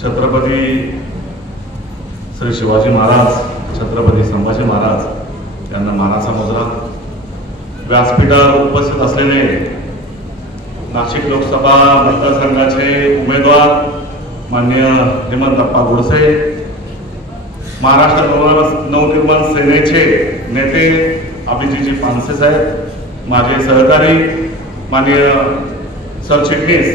छत्रपती श्री शिवाजी महाराज, छत्रपती संभाजी महाराज यांना मानाचा मुजरा. व्यासपीठावर उपस्थित असलेले नाशिक लोकसभा मतदारसंघाचे उमेदवार माननीय हेमंतप्पा गोडसे, महाराष्ट्र नवनिर्माण सेनेचे नेते अभिजीतजी पानसे साहेब, माझे सहकारी माननीय सरचिटणीस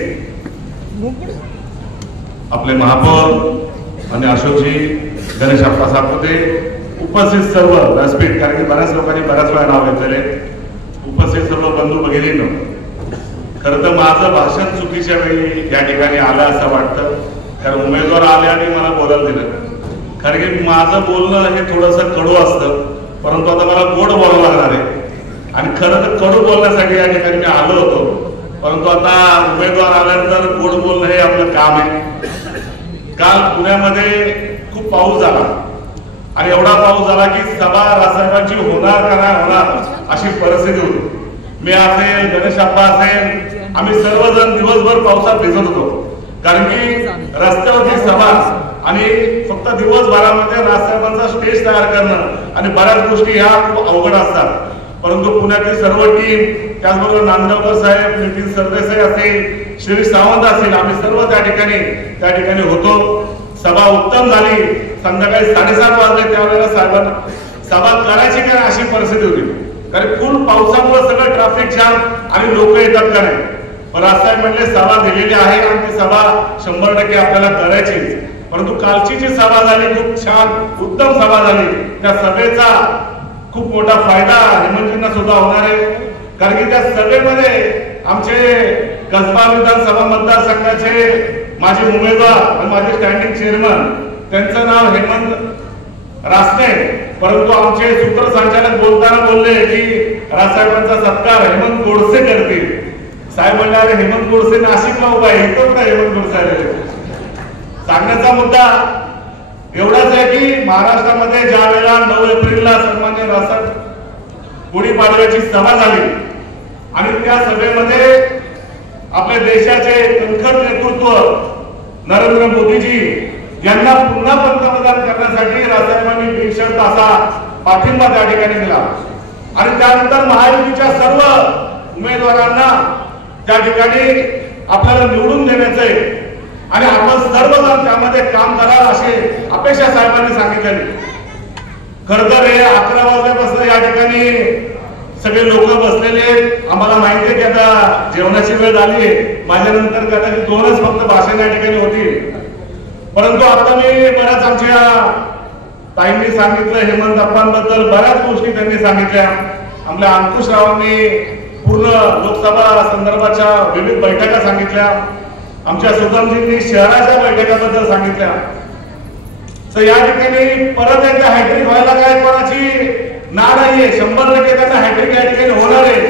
आपले महापौर आणि अशोकजी, गणेश अप्पा सातपुते, उपस्थित सर्व व्यासपीठ, कारण की बऱ्याच लोकांनी बऱ्याच वेळा नाव घेतलेले, उपस्थित सर्व बंधू भगिनींनो, खरं तर माझं भाषण चुकीच्या वेळी या ठिकाणी आलं असं वाटतं, कारण उमेदवार आले आणि मला बोलायला दिलं. कारण की माझं बोलणं हे थोडंसं कडू असतं, परंतु आता मला गोड बोलावं लागणार आहे. आणि खरं तर कडू बोलण्यासाठी या ठिकाणी मी आलो होतो, परंतु आता उमेदवार आल्यानंतर गोड बोलणं हे आपलं काम आहे. काल पुण्यामध्ये खूप पाऊस झाला आणि एवढा पाऊस झाला की सभा राजसाहेबांची होणार का नाही होणार अशी परिस्थिती होती. मी असेल, गणेश अप्पा असेल, आम्ही सर्वजण दिवसभर पावसात भिजत होतो, कारण की रस्त्यावरची सभा आणि फक्त दिवसभरामध्ये राजसाहेबांचा स्टेज तयार करणं आणि बऱ्याच गोष्टी ह्या खूप अवघड असतात. परंतु पुण्यातील सर्व टीम, त्याचबरोबर नांदगावकर साहेब, नितीन सरदेसाई असेल, श्री सावंत असेल, आम्ही सर्व त्या ठिकाणी होतो. सभा उत्तम झाली. संध्याकाळी 7:30 वाजले त्यावेळेला साहेबांना सभा करायची काय अशी परिस्थिती होती, कारण फुल पावसामुळे सगळं ट्रॅफिक जाम आणि लोक येतात का नाही. पण राजसाहेब म्हणले सभा दिलेली आहे आणि ती सभा 100% आपल्याला करायची. परंतु कालची जी सभा झाली खूप छान उत्तम सभा झाली. त्या सभेचा खूप मोठा फायदा हेमंतजींना सुद्धा होणार आहे, कारण की त्या सभेमध्ये आमचे कसबा विधानसभा मतदारसंघाचे माजी उमेदवार आणि माझे स्टँडिंग चेअरमन, त्यांचं नाव हेमंत रासने, परंतु आमचे सूत्रसंचालक बोलताना बोलले की राजसाहेबांचा सत्कार हेमंत गोडसे करतील. साहेब म्हणले अरे हेमंत गोडसे नाशिकला उभा आहे, इथं का हेमंत गोडसे आलेले. सांगण्याचा मुद्दा एवढाच आहे की महाराष्ट्रामध्ये ज्या वेळेला 9 एप्रिलला सन्मान्य राजसाहेब गुढीपाडव्याची सभा झाली आणि त्या सभेमध्ये आपल्या देशाचे कणखर नेतृत्व नरेंद्र मोदीजी यांना पुन्हा पंतप्रधान करण्यासाठी राजसाहेबांनी बिनशर्त असा पाठिंबा त्या ठिकाणी दिला आणि त्यानंतर महायुतीच्या सर्व उमेदवारांना त्या ठिकाणी आपल्याला निवडून देण्याचे आणि आपण सर्वजण त्यामध्ये काम कराल अशी अपेक्षा साहेबांनी सांगितलेली. खरं तर हे 11 वाजल्यापासून या ठिकाणी सगळे लोक बसलेले आहेत. आम्हाला माहिती आहे की आता जेवणाची वेळ झाली आहे, माझ्यानंतर कदाचित 2च फक्त भाषण या ठिकाणी होती. परंतु आता मी बऱ्याच आमच्या ताईंनी सांगितलं, हेमंतप्पांबद्दल बऱ्याच गोष्टी त्यांनी सांगितल्या. आपल्या अंकुशरावांनी पूर्ण लोकसभा संदर्भाच्या विविध बैठका सांगितल्या. आमच्या सुगमजींनी शहराच्या बैठकाबद्दल सांगितल्या. तर या ठिकाणी परत एकदा हॅट्रिक व्हायला काय कोणाची ना नाहीये, 100% त्यांना हॅट्रिक या ठिकाणी होणार आहे.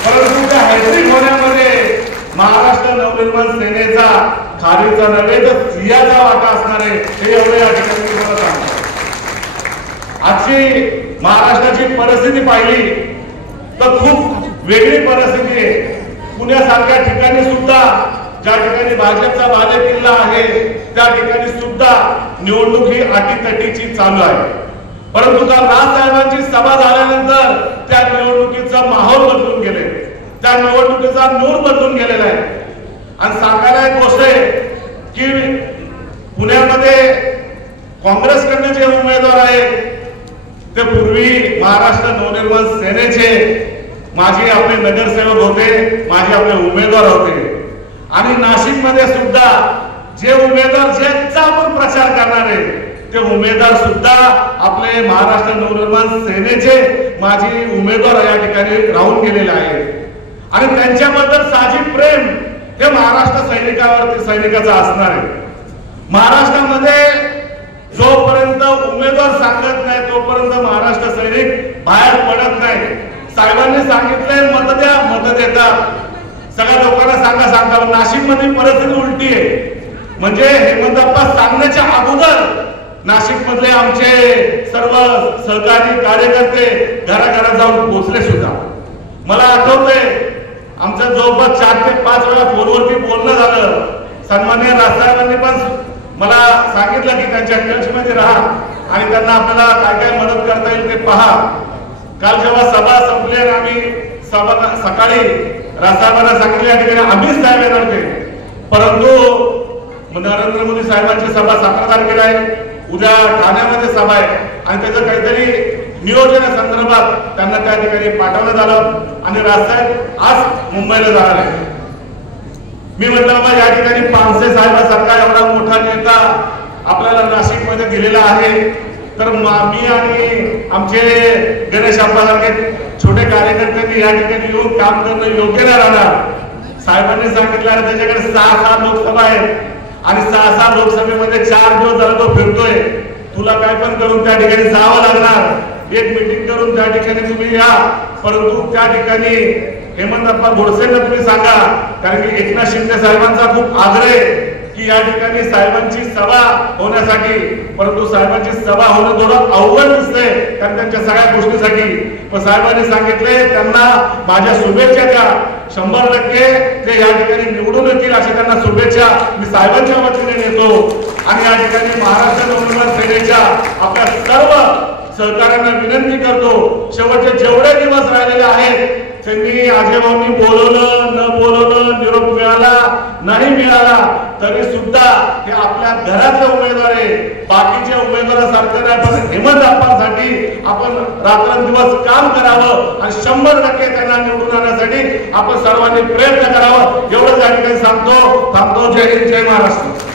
परंतु त्या हॅट्रिक होण्यामध्ये महाराष्ट्र नवनिर्माण सेनेचा खालीचा नव्हे तर सिंहाचा वाटा असणार आहे, हे एवढे या ठिकाणी तुम्हाला सांगतो. आजची महाराष्ट्राची परिस्थिती पाहिली तर खूप वेगळी परिस्थिती आहे. पुण्यासारख्या ठिकाणी सुद्धा, ज्या ठिकाणी भाजपचा बालेकिल्ला आहे, त्या ठिकाणी सुद्धा निवडणूक ही अटीतटीची चालू आहे. परंतु काल राजसाहेबांची सभा झाल्यानंतर त्या निवडणुकीचा माहोल बदलून गेले, त्या निवडणुकीचा नूर बदलून गेलेला आहे. आणि सांगायला एक गोष्ट आहे की पुण्यामध्ये काँग्रेसकडे जे उमेदवार आहेत ते पूर्वी महाराष्ट्र नवनिर्माण सेनेचे माझे आपले नगरसेवक होते, माझे आपले उमेदवार होते. आणि नाशिकमध्ये सुद्धा जे उमेदवार ज्यांचा आपण प्रचार करणार आहे ते उमेदवार सुद्धा आपले महाराष्ट्र नवनिर्माण सेनेचे माझे उमेदवार या ठिकाणी राहून गेलेले आहेत. आणि त्यांच्याबद्दल साजिद प्रेम हे महाराष्ट्र सैनिकाचं असणार आहे. महाराष्ट्रामध्ये जोपर्यंत उमेदवार सांगत नाही तोपर्यंत महाराष्ट्र सैनिक बाहेर पडत नाही. साहेबांनी सांगितलंय मत द्या, मत देतात. सगळ्या लोकांना सांगा. नाशिकमध्ये परिस्थिती उलटी आहे. म्हणजे हेमंतप्पा सांगण्याच्या अगोदर नाशिक मधले आमचे सर्व सहकारी कार्यकर्ते घराघरात जाऊन पोहोचले सुद्धा. मला आठवतंय आमचं जवळपास 4 ते 5 वेळा फोनवरती बोलणं झालं सन्माननीय राजसाहेबांनी पण मला सांगितलं की त्यांच्या टचमध्ये राहा आणि त्यांना आपल्याला काय काय मदत करता येईल ते पहा. काल जेव्हा सभा संपली आणि आम्ही सभा सकाळी राजसाहेबांना सांगितले या ठिकाणी आम्हीच साहेब येणार होते, परंतु नरेंद्र मोदी साहेबांची सभा 17 तारखेला आहे, उद्या ठाण्यामध्ये सभा आहे आणि त्याचं काहीतरी नियोजनासंदर्भात त्यांना त्या ठिकाणी पाठवण्यात आलं आणि राजसाहेब आज मुंबईला जाणार आहे. मी म्हटलं बाबा या ठिकाणी पानसे साहेबांसारखा एवढा मोठा नेता आपल्याला नाशिकमध्ये दिलेला आहे, तर मी आणि आमचे गणेश अप्पासारखे छोटे कार्यकर्त्यांनी या ठिकाणी येऊन काम करणं योग्य नाही राहणार. साहेबांनी सांगितलं त्याच्याकडे 6 लोकसभा आहेत आणि 6 लोकसभेमध्ये 4 दिवस झाला तो फिरतोय. तुला काय पण करून त्या ठिकाणी जावं लागणार, एक मीटिंग करून त्या ठिकाणी तुम्ही या, परंतु त्या ठिकाणी हेमंतप्पा गोडसेंना तुम्ही सांगा, कारण की एकनाथ शिंदे साहेबांचा खूप आग्रह आहे की या ठिकाणी साहेबांची सभा होण्यासाठी, परंतु साहेबांची सभा होणं थोडं अवघड दिसतंय कारण त्यांच्या सगळ्या गोष्टीसाठी. पण साहेबांनी सांगितले त्यांना माझ्या शुभेच्छा द्या, 100% ते या ठिकाणी निवडून येतील अशा त्यांना शुभेच्छा मी साहेबांच्या वतीने देतो. आणि या ठिकाणी महाराष्ट्र नवनिर्माण सेनेच्या आपल्या सर्व सहकार्यांना विनंती करतो, शेवटचे जेवढे दिवस राहिलेले आहेत त्यांनी अजय भाऊंनी बोलवलं न बोलवलं, निरोप मिळाला नाही मिळाला तरी सुद्धा हे आपल्या घरातले उमेदवार आहे, बाकीच्या उमेदवारांसारखं नाही, पण हेमंतप्पांसाठी आपण रात्रंदिवस काम करावं आणि 100% त्यांना निवडून आणण्यासाठी आपण सर्वांनी प्रयत्न करावा. एवढंच या ठिकाणी सांगतो. थांबतो. जय हिंद, जय महाराष्ट्र.